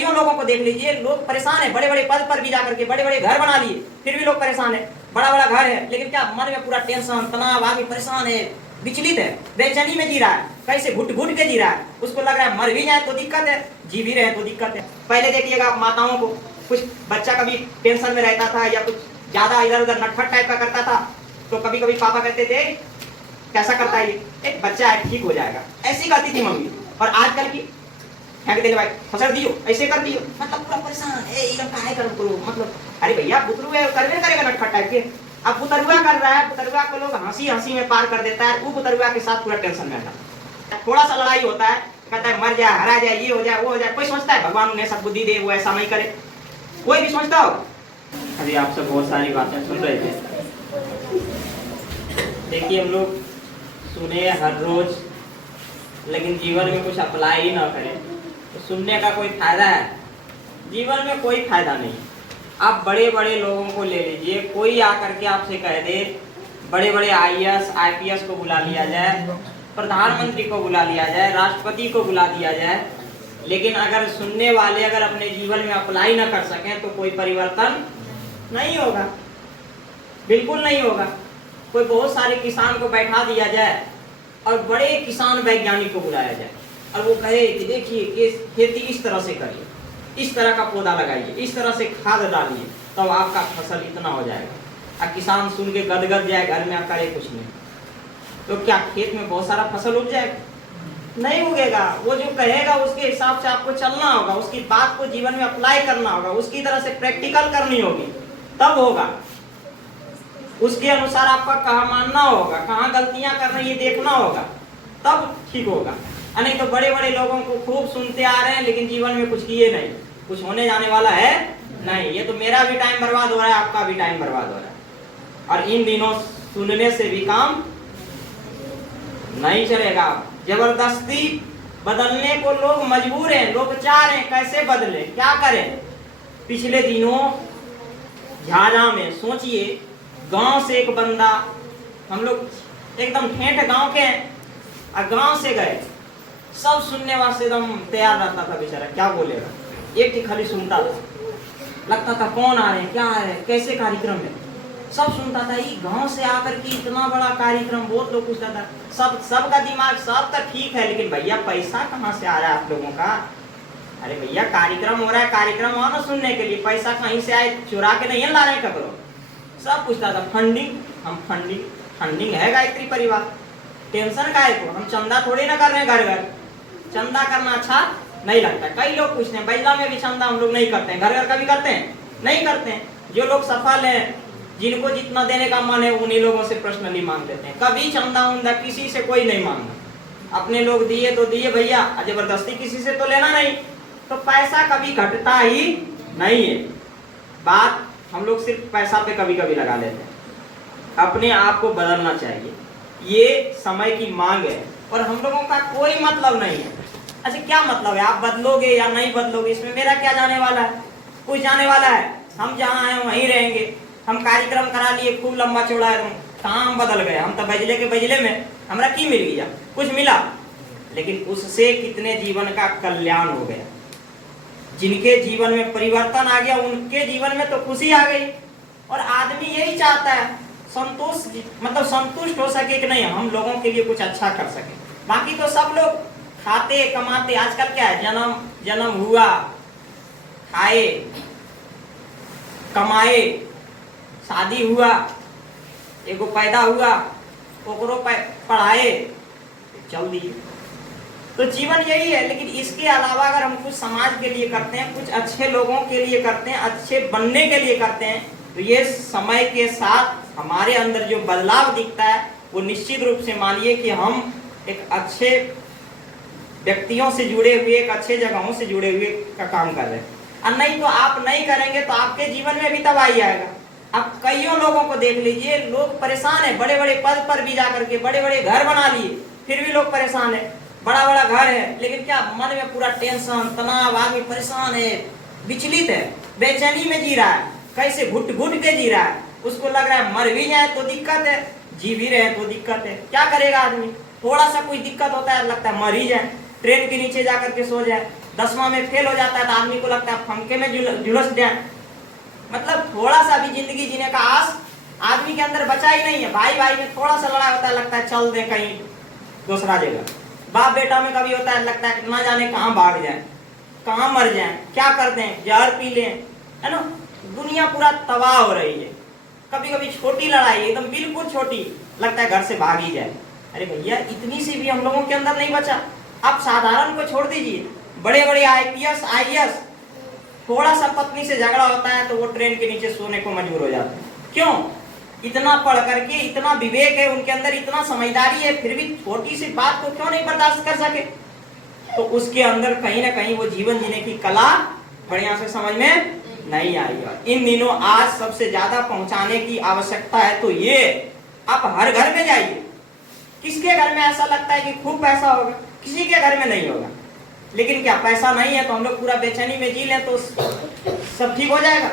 कईयों लोगों को देख लीजिए, लोग परेशान है, बड़े बड़े पद पर भी जाकर के बड़े बड़े घर बना लिए, फिर भी लोग परेशान है। बड़ा बड़ा घर है, लेकिन क्या मन में पूरा टेंशन, तनाव, आदमी परेशान है, विचलित है, बेचैनी में जी रहा है, कैसे घुट घुट के जी रहा है। उसको लग रहा है मर भी जाए तो दिक्कत है, जी भी रहे तो दिक्कत है। पहले देखिएगा आप माताओं को, कुछ बच्चा कभी टेंशन में रहता था या कुछ ज्यादा इधर उधर नटखट टाइप का करता था, तो कभी कभी पापा कहते थे कैसा करता है ये, एक बच्चा है ठीक हो जाएगा, ऐसी कहती थी मम्मी। और आजकल की फेंक दे भाई, फसर दियो, ऐसे कर दियो, मतलब पूरा परेशान है, एकदम काहे करो, मतलब अरे भैया बुतरू है, करवे करेगा नटखट टाइप के। अब बुतरुआ कर रहा है, बुतरुआ को लोग हंसी हंसी में पार कर देता है, वो बुतरुआ के साथ पूरा टेंशन में रहता है। थोड़ा सा लड़ाई होता है, कहता है मर जाए, हरा जाए, ये हो जाए, वो हो जाए। कोई सोचता है भगवान उन्हें सब बुद्धि दे, वो ऐसा नहीं करे, कोई भी सोचता हो? अभी आप सब बहुत सारी बातें सुन रहे थे। देखिए हम लोग सुने हर रोज, लेकिन जीवन में कुछ अप्लाई ही ना करें तो सुनने का कोई फायदा है? जीवन में कोई फायदा नहीं। आप बड़े बड़े लोगों को ले लीजिए, कोई आकर के आपसे कह दे, बड़े बड़े IAS IPS को बुला लिया जाए, प्रधानमंत्री को बुला लिया जाए, राष्ट्रपति को बुला दिया जाए, लेकिन अगर सुनने वाले अगर अपने जीवन में अप्लाई ना कर सकें तो कोई परिवर्तन नहीं होगा, बिल्कुल नहीं होगा। कोई बहुत सारे किसान को बैठा दिया जाए और बड़े किसान वैज्ञानिक को बुलाया जाए और वो कहे कि देखिए खेती इस तरह से करिए, इस तरह का पौधा लगाइए, इस तरह से खाद डालिए, तब आपका फसल इतना हो जाएगा। और किसान सुन के गदगद जाए, घर में करे कुछ नहीं, तो क्या खेत में बहुत सारा फसल उग जाएगा? नहीं उगेगा। वो जो कहेगा उसके हिसाब से आपको चलना होगा, उसकी बात को जीवन में अप्लाई करना होगा, उसकी तरह से प्रैक्टिकल करनी होगी, तब होगा। उसके अनुसार आपका कहाँ मानना होगा, कहाँ गलतियां कर रही है देखना होगा, तब ठीक होगा। नहीं तो बड़े बड़े लोगों को खूब सुनते आ रहे हैं लेकिन जीवन में कुछ किए नहीं, कुछ होने जाने वाला है नहीं। ये तो मेरा भी टाइम बर्बाद हो रहा है, आपका भी टाइम बर्बाद हो रहा है, और इन दिनों सुनने से भी काम नहीं चलेगा। जबरदस्ती बदलने को लोग मजबूर हैं, लोग चाह रहे हैं कैसे बदले, क्या करें। पिछले दिनों झाझा में सोचिए, गांव से एक बंदा, हम लोग एकदम ठेठ गांव के हैं, और गांव से गए, सब सुनने वास्ते एकदम तैयार रहता था बेचारा, क्या बोलेगा, एक ही खाली सुनता था, लगता था कौन आ रहे हैं, क्या है, कैसे कार्यक्रम है, सब सुनता था। ये गांव से आकर के इतना बड़ा कार्यक्रम, बहुत लोग पूछता था, सबका दिमाग सब तक ठीक है, लेकिन भैया पैसा कहाँ से आ रहा है आप लोगों का? अरे भैया कार्यक्रम हो रहा है, कार्यक्रम हो ना सुनने के लिए, पैसा कहीं से आए, चुरा के नहीं ला रहे कपड़ों। सब पूछता था फंडिंग, हम फंडिंग है गायत्री परिवार, टेंशन का है को, हम चंदा थोड़ी ना कर रहे हैं, घर घर चंदा करना अच्छा नहीं लगता। कई लोग पूछते हैं बैला में भी चंदा हम लोग नहीं करते हैं, घर घर कभी करते हैं? नहीं करते हैं। जो लोग सफल हैं, जिनको जितना देने का मन है, उन्हीं लोगों से पर्सनली मांग लेते हैं। कभी चंदा उंदा किसी से कोई नहीं मांगना, अपने लोग दिए तो दिए भैया, जबरदस्ती किसी से तो लेना नहीं। तो पैसा कभी घटता ही नहीं है। बात हम लोग सिर्फ पैसा पे कभी कभी लगा लेते हैं। अपने आप को बदलना चाहिए, ये समय की मांग है, और हम लोगों का कोई मतलब नहीं है। अच्छा क्या मतलब है, आप बदलोगे या नहीं बदलोगे, इसमें मेरा क्या जाने वाला है? कुछ जाने वाला है? हम जहाँ हैं वहीं रहेंगे। हम कार्यक्रम करा लिए खूब लंबा चौड़ा है, कहाँ हम बदल गए? हम तो बजले के बजले में, हमरा की मिल गया? कुछ मिला, लेकिन उससे कितने जीवन का कल्याण हो गया। जिनके जीवन में परिवर्तन आ गया, उनके जीवन में तो खुशी आ गई। और आदमी यही चाहता है, संतोष, मतलब संतुष्ट हो सके कि नहीं हम लोगों के लिए कुछ अच्छा कर सके। बाकी तो सब लोग खाते कमाते, आजकल क्या है, जन्म हुआ, खाए कमाए, शादी हुआ, एगो पैदा हुआ, ओकरो पढ़ाए, चल दिए। तो जीवन यही है। लेकिन इसके अलावा अगर हम कुछ समाज के लिए करते हैं, कुछ अच्छे लोगों के लिए करते हैं, अच्छे बनने के लिए करते हैं, तो ये समय के साथ हमारे अंदर जो बदलाव दिखता है, वो निश्चित रूप से मानिए कि हम एक अच्छे व्यक्तियों से जुड़े हुए, एक अच्छे जगहों से जुड़े हुए का काम कर रहे हैं। और नहीं तो आप नहीं करेंगे तो आपके जीवन में भी तबाही आएगा। आप कईयों लोगों को देख लीजिए, लोग परेशान है, बड़े बड़े पद पर भी जाकर के बड़े बड़े घर बना लिए, फिर भी लोग परेशान है। बड़ा बड़ा घर है, लेकिन क्या मन में पूरा टेंशन, तनाव, आदमी परेशान है, विचलित है, बेचैनी में जी रहा है, कैसे घुट घुट के जी रहा है। उसको लग रहा है मर भी जाए तो दिक्कत है, जी भी रहे तो दिक्कत है। क्या करेगा आदमी? थोड़ा सा कोई दिक्कत होता है, लगता है मर ही जाए, ट्रेन के नीचे जाकर के सो जाए, 10वां में फेल हो जाता है तो आदमी को लगता है फंके में झुलस जाए। मतलब थोड़ा सा भी जिंदगी जीने का आस आदमी के अंदर बचा ही नहीं है। भाई भाई में थोड़ा सा लड़ाई होता है, लगता है चल दे कहीं दूसरा जगह। बाप बेटा में कभी होता है, लगता है ना जाने कहाँ भाग जाए, कहाँ मर जाए, क्या कर दें, जहर पी लें, है ना। दुनिया पूरा तबाह हो रही है। कभी कभी छोटी लड़ाई, एकदम बिल्कुल छोटी, लगता है घर से भाग ही जाए। अरे भैया इतनी सी भी हम लोगों के अंदर नहीं बचा। आप साधारण को छोड़ दीजिए, बड़े बड़े IPS IAS, थोड़ा सा पत्नी से झगड़ा होता है तो वो ट्रेन के नीचे सोने को मजबूर हो जाते हैं। क्यों? इतना पढ़ करके, इतना विवेक है उनके अंदर, इतना समझदारी है, फिर भी छोटी सी बात को क्यों नहीं बर्दाश्त कर सके? तो उसके अंदर कहीं ना कहीं वो जीवन जीने की कला बढ़िया से समझ में नहीं आई है। इन दिनों आज सबसे ज्यादा पहुंचाने की आवश्यकता है। तो ये आप हर घर में जाइए, किसके घर में ऐसा लगता है कि खूब पैसा होगा? किसी के घर में नहीं होगा। लेकिन क्या पैसा नहीं है तो हम लोग पूरा बेचैनी में जी लें तो सब ठीक हो जाएगा?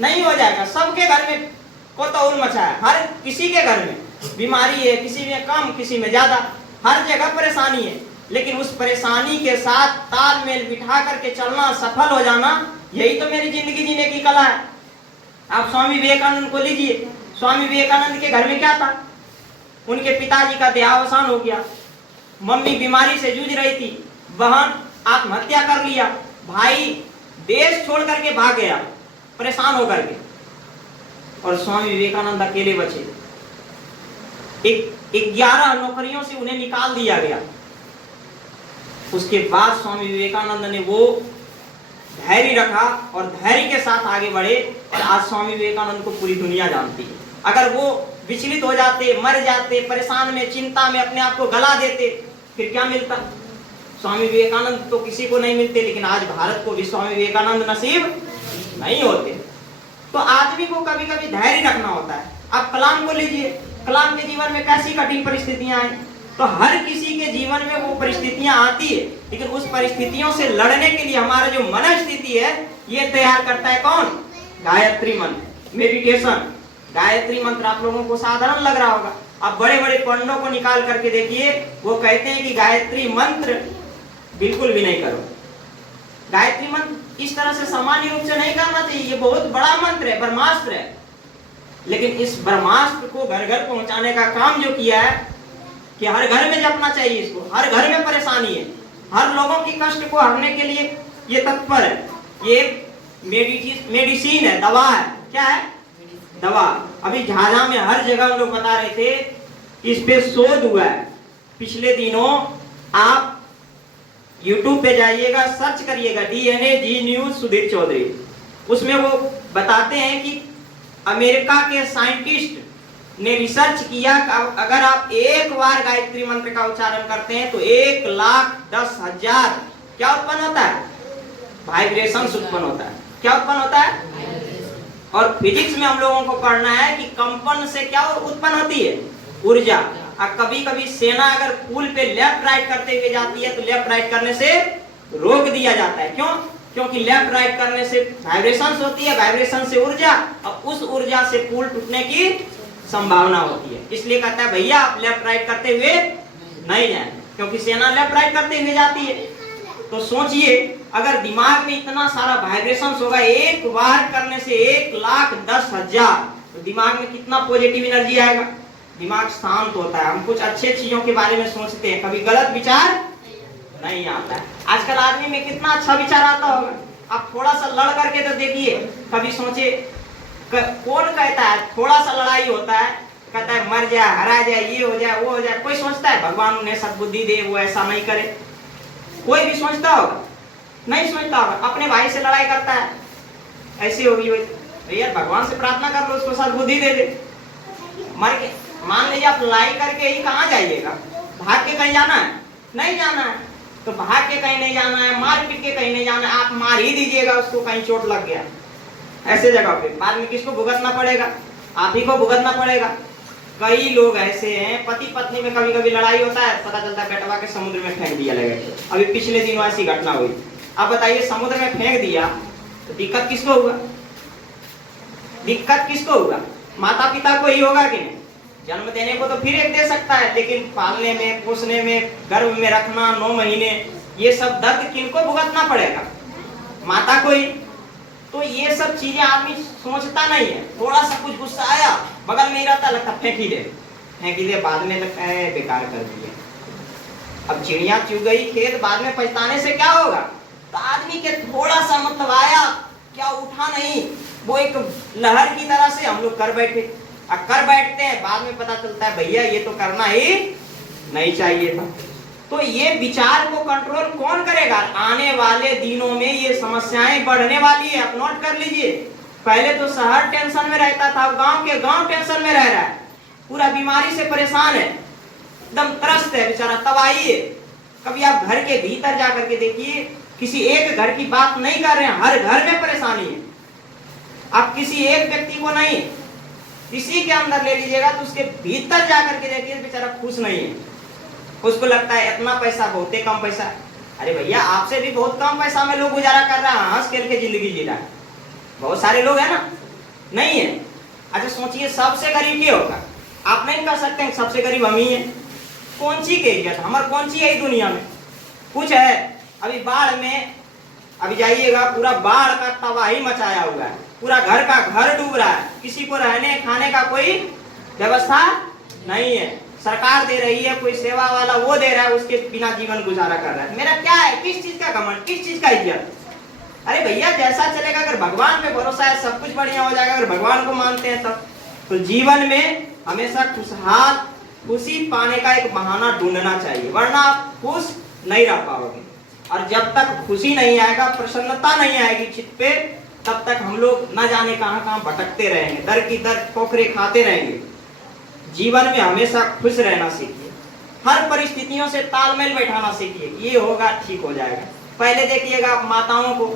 नहीं हो जाएगा। सबके घर में कोतूहल मचा है, हर किसी के घर में बीमारी है, किसी में कम, किसी में ज्यादा, हर जगह परेशानी है। लेकिन उस परेशानी के साथ तालमेल बिठा करके चलना, सफल हो जाना, यही तो मेरी जिंदगी जीने की कला है। आप स्वामी विवेकानंद को लीजिए। स्वामी विवेकानंद के घर में क्या था? उनके पिताजी का देहावसान हो गया, मम्मी बीमारी से जूझ रही थी, बहन आत्महत्या कर लिया, भाई देश छोड़ करके भाग गया परेशान होकर के, और स्वामी विवेकानंद अकेले बचे। 11 नौकरियों से उन्हें निकाल दिया गया। उसके बाद स्वामी विवेकानंद ने वो धैर्य रखा और धैर्य के साथ आगे बढ़े, और आज स्वामी विवेकानंद को पूरी दुनिया जानती है। अगर वो विचलित हो जाते, मर जाते, परेशान में, चिंता में अपने आप को गला देते, फिर क्या मिलता? स्वामी विवेकानंद तो किसी को नहीं मिलते, लेकिन आज भारत को भी स्वामी विवेकानंद नसीब नहीं होते। तो आदमी को कभी कभी धैर्य रखना होता है। आप कलाम को लीजिए, कलाम के जीवन में कैसी कठिन परिस्थितियां आई, तो हर किसी के जीवन में वो परिस्थितियां आती है, लेकिन उस परिस्थितियों से लड़ने के लिए हमारा जो मन स्थिति है, ये तैयार करता है कौन? गायत्री मंत्र, मेडिटेशन। गायत्री मंत्र आप लोगों को साधारण लग रहा होगा, आप बड़े बड़े पंडों को निकाल करके देखिए, वो कहते हैं कि गायत्री मंत्र बिल्कुल भी नहीं करो। गायत्री मंत्र इस तरह से सामान्य रूप से नहीं करना चाहिए, ये बहुत बड़ा मंत्र है, ब्रह्मास्त्र है। लेकिन इस ब्रह्मास्त्र को घर घर पहुंचाने का काम जो किया है कि हर घर में जपना चाहिए इसको। हर घर में परेशानी है, हर लोगों की कष्ट को हरने के लिए ये तत्पर है। ये मेडिसिन है, दवा है। क्या है? दवा। अभी झाझा में हर जगह हम लोग बता रहे थे, इस पे शोध हुआ है पिछले दिनों। आप YouTube पे जाइएगा, सर्च करिएगा DNA जी न्यूज सुधीर चौधरी, उसमें वो बताते हैं कि अमेरिका के साइंटिस्ट ने रिसर्च किया, अगर आप एक बार गायत्री मंत्र का उच्चारण करते हैं तो 1,10,000 क्या उत्पन्न होता है? वाइब्रेशन उत्पन्न होता है। क्या उत्पन्न होता है? और फिजिक्स में हम लोगों को पढ़ना है कि कंपन से क्या उत्पन्न होती है? ऊर्जा। और कभी कभी सेना अगर पुल पे लेफ्ट राइट करते हुए जाती है तो लेफ्ट राइट करने से रोक दिया जाता है। क्यों? क्योंकि लेफ्ट राइट करने से वाइब्रेशंस होती है, वाइब्रेशन से ऊर्जा, और उस ऊर्जा से पुल टूटने की संभावना होती है। इसलिए कहता है भैया आप लेफ्ट राइट करते हुए नहीं जाए, क्योंकि सेना लेफ्ट राइट करते हुए जाती है। तो सोचिए, अगर दिमाग में इतना सारा वाइब्रेशंस होगा, एक बार करने से 1,10,000, तो दिमाग में कितना पॉजिटिव एनर्जी आएगा? दिमाग शांत होता है, हम कुछ अच्छे चीजों के बारे में सोचते हैं, कभी गलत विचार नहीं आता है। आजकल आदमी में कितना अच्छा विचार आता होगा। आप थोड़ा सा लड़ करके तो देखिए, कभी सोचे, कौन कहता है थोड़ा सा लड़ाई होता है, कहता है मर जाए, हरा जाए, ये हो जाए, वो हो जाए। कोई सोचता है भगवान उन्हें सद्बुद्धि दे, वो ऐसा नहीं करे? कोई भी सोचता होगा? नहीं सोचता होगा। अपने भाई से लड़ाई करता है, ऐसी होगी भैया भगवान से प्रार्थना कर लो, उसको सद्बुद्धि दे दे। मर के मान लीजिए आप लड़ाई करके ही कहाँ जाइएगा? भाग के कहीं जाना है? नहीं जाना है। तो भाग के कहीं नहीं जाना है, मार पीट के कहीं नहीं जाना है। आप मार ही दीजिएगा उसको, कहीं चोट लग गया ऐसे जगह पे, बाद में किसको भुगतना पड़ेगा? आप ही को भुगतना पड़ेगा। कई लोग ऐसे हैं, पति पत्नी में कभी कभी लड़ाई होता है, पता चलता है बेटवा के समुद्र में फेंक दिया लगे। अभी पिछले दिनों ऐसी घटना हुई। अब बताइए, समुद्र में फेंक दिया तो दिक्कत किसको होगा? दिक्कत किसको होगा? माता पिता को ही होगा कि नहीं? जन्म देने को तो फिर एक दे सकता है, लेकिन पालने में, पोसने में, गर्भ में रखना 9 महीने, ये सब दर्द किनको भुगतना पड़ेगा? माता को ही। तो ये सब चीजें आदमी सोचता नहीं है। थोड़ा सा कुछ गुस्सा आया, बगल में ही रहता, लगता फेंक ही दे, बाद में लगता है बेकार कर दिए। अब चिड़िया चुग गई खेत, बाद में पछताने से क्या होगा? तो आदमी के थोड़ा सा मतलब आया, क्या उठा नहीं, वो एक लहर की तरह से हम लोग कर बैठते हैं, बाद में पता चलता है भैया ये तो करना ही नहीं चाहिए था। तो ये विचार को कंट्रोल कौन करेगा? आने वाले दिनों में ये समस्याएं बढ़ने वाली है, आप नोट कर लीजिए। पहले तो शहर टेंशन में रहता था, गांव टेंशन में रह रहा है, पूरा बीमारी से परेशान है, एकदम त्रस्त है बेचारा, तबाही है। कभी आप घर के भीतर जाकर के देखिए, किसी एक घर की बात नहीं कर रहे हैं, हर घर में परेशानी है। आप किसी एक व्यक्ति को नहीं, किसी के अंदर ले लीजिएगा तो उसके भीतर जाकर के देखिए बेचारा खुश नहीं है। उसको लगता है इतना पैसा बहुत कम पैसा। अरे भैया आपसे भी बहुत कम पैसा में लोग गुजारा कर रहा है, हंस खेल के जिंदगी जी रहा है, बहुत सारे लोग है ना, नहीं है। अच्छा सोचिए सबसे गरीब क्या होगा? आप नहीं कह सकते हैं सबसे गरीब हम ही है। कौन सी की इज्जत हमारे, कौन सी है दुनिया में? कुछ है? अभी बाढ़ में अभी जाइएगा, पूरा बाढ़ का तबाही मचाया हुआ है, पूरा घर का घर डूब रहा है, किसी को रहने खाने का कोई व्यवस्था नहीं है। सरकार दे रही है, कोई सेवा वाला वो दे रहा है, उसके बिना जीवन गुजारा कर रहा है। मेरा क्या है? किस चीज का घमंड, किस चीज का इज्जत? अरे भैया जैसा चलेगा, अगर भगवान पे भरोसा है सब कुछ बढ़िया हो जाएगा, अगर भगवान को मानते हैं तब। तो जीवन में हमेशा खुशहाल, खुशी पाने का एक बहाना ढूंढना चाहिए, वरना आप खुश नहीं रह पाओगे। और जब तक खुशी नहीं आएगा, प्रसन्नता नहीं आएगी चित्त पे, तब तक हम लोग न जाने कहां कहां भटकते रहेंगे, दर की दर ठोकरे खाते रहेंगे। जीवन में हमेशा खुश रहना सीखिए, हर परिस्थितियों से तालमेल बैठाना सीखिए, ये होगा ठीक हो जाएगा। पहले देखिएगा माताओं को,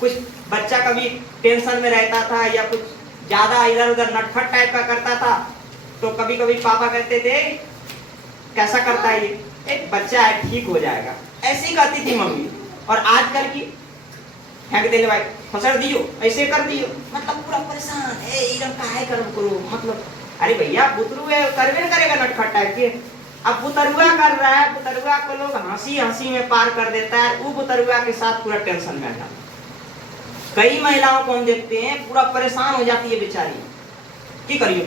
कुछ बच्चा कभी टेंशन में रहता था या कुछ ज्यादा इधर उधर नटखट टाइप का करता था, तो कभी कभी पापा कहते थे कैसा करता है ये, एक बच्चा है ठीक हो जाएगा, ऐसी कहती थी मम्मी। और आजकल की फेंक दे भाई, फसर दियो, ऐसे कर दियो, मतलब पूरा परेशान है, एकदम काहे करो, मतलब अरे भैया बुतरू है, करवे न करेगा नटखट टाइप के। अब बुतरुआ कर रहा है, बुतरुआ को लोग हंसी हंसी में पार कर देता है, वो बुतरुआ के साथ पूरा टेंशन में आ जाता है। कई महिलाओं को हम देखते हैं पूरा परेशान हो जाती है बेचारी, की करियो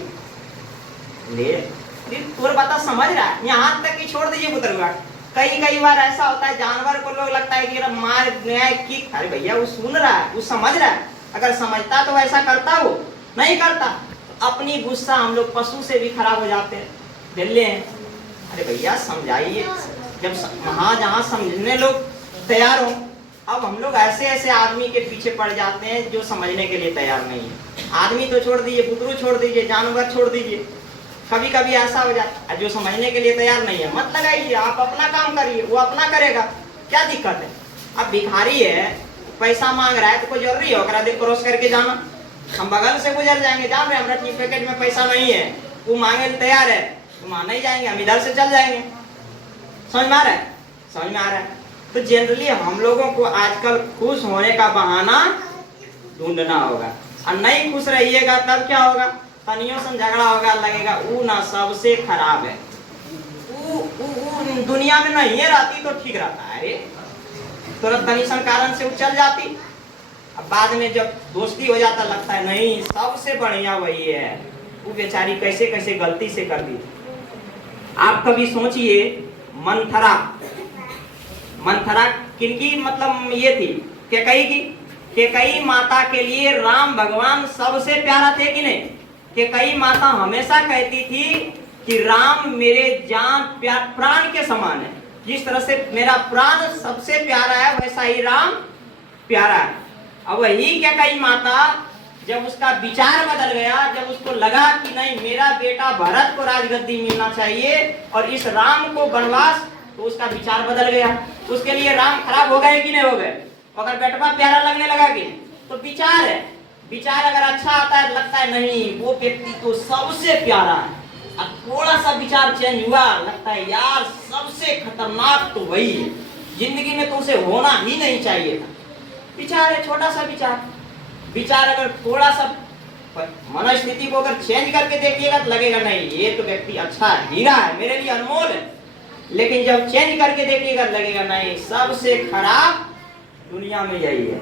ले तोर बात समझ रहा है, यहाँ तक कि छोड़ दीजिए बुतरुआ। कई बार ऐसा होता है जानवर को लोग लगता है कि मार न्याय की, अरे भैया वो सुन रहा है, वो समझ रहा है, अगर समझता तो ऐसा करता, वो नहीं करता। अपनी गुस्सा हम लोग पशु से भी खराब हो जाते हैं, दिल्ली हैं। अरे भैया समझाइए, जब वहां जहाँ समझने लोग तैयार हो, अब हम लोग ऐसे ऐसे आदमी के पीछे पड़ जाते हैं जो समझने के लिए तैयार नहीं है। आदमी तो छोड़ दीजिए, बुतरू छोड़ दीजिए, जानवर छोड़ दीजिए, कभी कभी ऐसा हो जाता है जो समझने के लिए तैयार नहीं है, मत लगाइए, आप अपना काम करिए, वो अपना करेगा, क्या दिक्कत है? अब भिखारी है, पैसा मांग रहा है, तो कोई जरूरी है ओकरा देख क्रॉस करके जाना? हम बगल से गुजर जाएंगे, जान रहे हमारा पैकेट में पैसा नहीं है, वो मांगे तैयार है, तो मान नहीं जाएंगे, हम इधर से चल जाएंगे। समझ में आ रहा है? समझ में आ रहा है? तो जनरली हम लोगों को आजकल खुश होने का बहाना ढूंढना होगा, और नहीं खुश रहिएगा तब क्या होगा? तनियों से झगड़ा होगा, लगेगा वो ना सबसे खराब है, वो दुनिया में नहीं है, रहती तो ठीक रहता है, अरे तुरंत तनिशन कारण से वो चल जाती, अब बाद में जब दोस्ती हो जाता लगता है नहीं सबसे बढ़िया वही है, वो बेचारी कैसे कैसे गलती से कर दी। आप कभी सोचिए मंथरा किनकी मतलब ये थी, कैकई की। कैकई माता के लिए राम भगवान सबसे प्यारा थे कि नहीं? कैकई माता हमेशा कहती थी कि राम मेरे जान प्राण के समान है, जिस तरह से मेरा प्राण सबसे प्यारा है वैसा ही राम प्यारा है। अब वही कैकई माता जब उसका विचार बदल गया, जब उसको लगा कि नहीं मेरा बेटा भरत को राजगद्दी मिलना चाहिए और इस राम को वनवास, तो उसका विचार बदल गया। उसके लिए राम खराब हो गए कि नहीं हो गए? अगर बेटवा प्यारा लगने लगा कि तो विचार है, विचार अगर अच्छा आता है लगता है नहीं वो व्यक्ति तो सबसे प्यारा है, अब थोड़ा सा विचार चेंज हुआ लगता है यार सबसे खतरनाक तो वही है, जिंदगी में तो उसे होना ही नहीं चाहिए था। विचार है, छोटा सा विचार अगर थोड़ा सा मनस्थिति को अगर चेंज करके देखिएगा तो लगेगा नहीं ये तो व्यक्ति अच्छा है, हीरा है, मेरे लिए अनमोल है, लेकिन जब चेंज करके देखिएगा लगेगा नहीं, सबसे खराब दुनिया में यही है।